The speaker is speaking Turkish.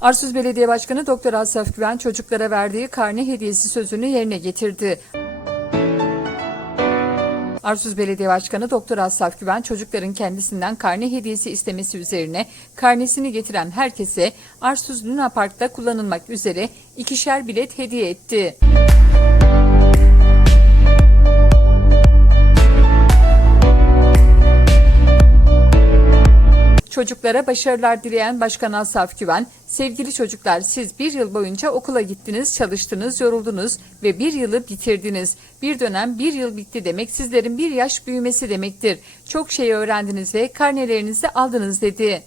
Arsuz Belediye Başkanı Doktor Asaf Güven çocuklara verdiği karne hediyesi sözünü yerine getirdi. Arsuz Belediye Başkanı Doktor Asaf Güven çocukların kendisinden karne hediyesi istemesi üzerine karnesini getiren herkese Arsuz Luna Park'ta kullanılmak üzere ikişer bilet hediye etti. Çocuklara başarılar dileyen Başkan Asaf Güven, sevgili çocuklar siz bir yıl boyunca okula gittiniz, çalıştınız, yoruldunuz ve bir yılı bitirdiniz. Bir dönem bir yıl bitti demek sizlerin bir yaş büyümesi demektir. Çok şey öğrendiniz ve karnelerinizi aldınız dedi.